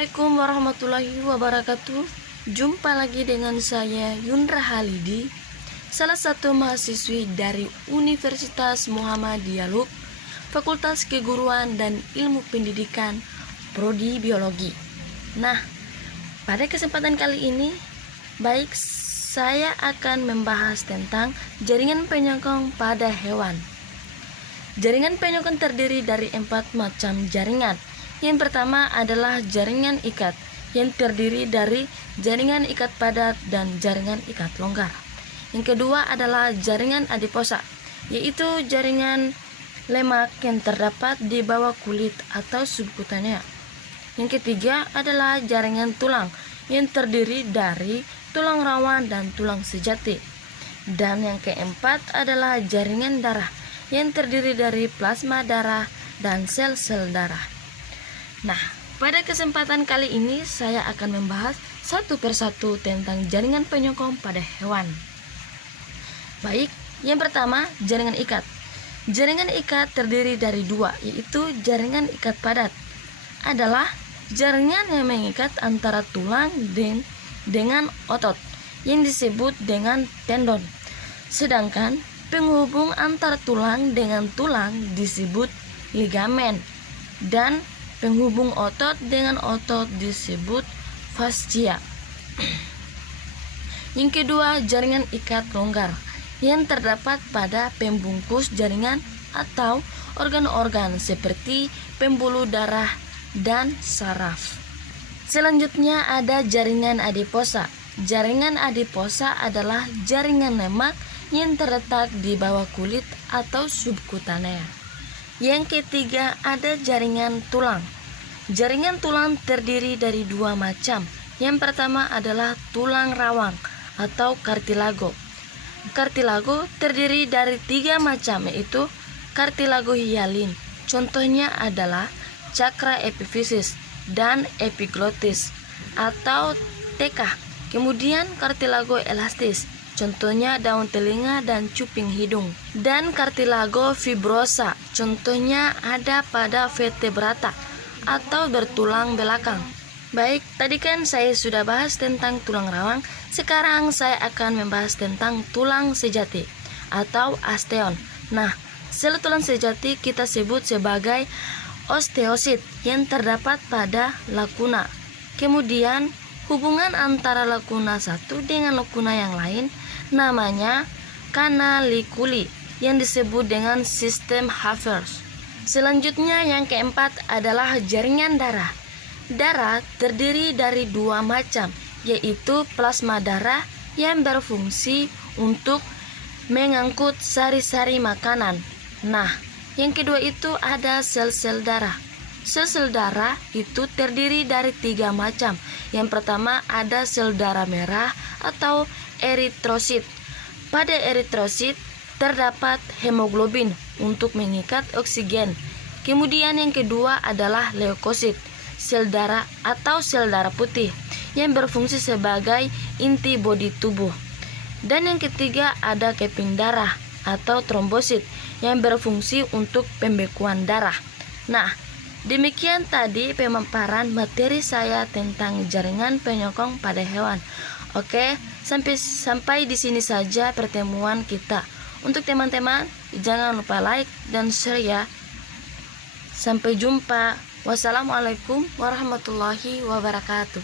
Assalamualaikum warahmatullahi wabarakatuh. Jumpa lagi dengan saya Yundra Halidi, salah satu mahasiswi dari Universitas Muhammadiyah Lub, Fakultas Keguruan dan Ilmu Pendidikan, Prodi Biologi. Nah, pada kesempatan kali ini, saya akan membahas tentang jaringan penyokong pada hewan. Jaringan penyokong terdiri dari 4 macam jaringan. Yang pertama adalah jaringan ikat, yang terdiri dari jaringan ikat padat dan jaringan ikat longgar. Yang kedua adalah jaringan adiposa, yaitu jaringan lemak yang terdapat di bawah kulit atau subkutanea. Yang ketiga adalah jaringan tulang, yang terdiri dari tulang rawan dan tulang sejati. Dan yang keempat adalah jaringan darah, yang terdiri dari plasma darah dan sel-sel darah. Nah, pada kesempatan kali ini saya akan membahas satu persatu tentang jaringan penyokong pada hewan. Baik, yang pertama jaringan ikat. Jaringan ikat terdiri dari 2, yaitu jaringan ikat padat. Adalah jaringan yang mengikat antara tulang dengan otot, yang disebut dengan tendon. Sedangkan penghubung antara tulang dengan tulang disebut ligamen, dan penghubung otot dengan otot disebut fascia. Yang kedua, jaringan ikat longgar, yang terdapat pada pembungkus jaringan atau organ-organ seperti pembuluh darah dan saraf. Selanjutnya ada jaringan adiposa. Jaringan adiposa adalah jaringan lemak yang terletak di bawah kulit atau subkutanea. Yang ketiga ada jaringan tulang. Jaringan tulang terdiri dari 2 macam. Yang pertama adalah tulang rawang atau kartilago. Kartilago terdiri dari 3 macam, yaitu kartilago hialin. Contohnya adalah cakra epifisis dan epiglotis atau TK. Kemudian kartilago elastis. Contohnya daun telinga dan cuping hidung. Dan kartilago fibrosa, contohnya ada pada vertebrata atau bertulang belakang. Baik, tadi kan saya sudah bahas tentang tulang rawang. Sekarang saya akan membahas tentang tulang sejati atau osteon. Nah, sel tulang sejati kita sebut sebagai osteosit yang terdapat pada lakuna. Kemudian hubungan antara lakuna satu dengan lakuna yang lain namanya kanalikuli yang disebut dengan sistem Haffers. Selanjutnya yang keempat adalah jaringan darah. Darah terdiri dari 2 macam, yaitu plasma darah yang berfungsi untuk mengangkut sari-sari makanan. Nah, yang kedua itu ada sel-sel darah. Sel-sel darah itu terdiri dari 3 macam. Yang pertama ada sel darah merah atau eritrosit. Pada eritrosit terdapat hemoglobin untuk mengikat oksigen. Kemudian yang kedua adalah leukosit, sel darah atau sel darah putih yang berfungsi sebagai inti bodi tubuh. Dan yang ketiga ada keping darah atau trombosit yang berfungsi untuk pembekuan darah. Nah, demikian tadi pemaparan materi saya tentang jaringan penyokong pada hewan. Oke, sampai di sini saja pertemuan kita. Untuk teman-teman, jangan lupa like dan share ya. Sampai jumpa. Wassalamualaikum warahmatullahi wabarakatuh.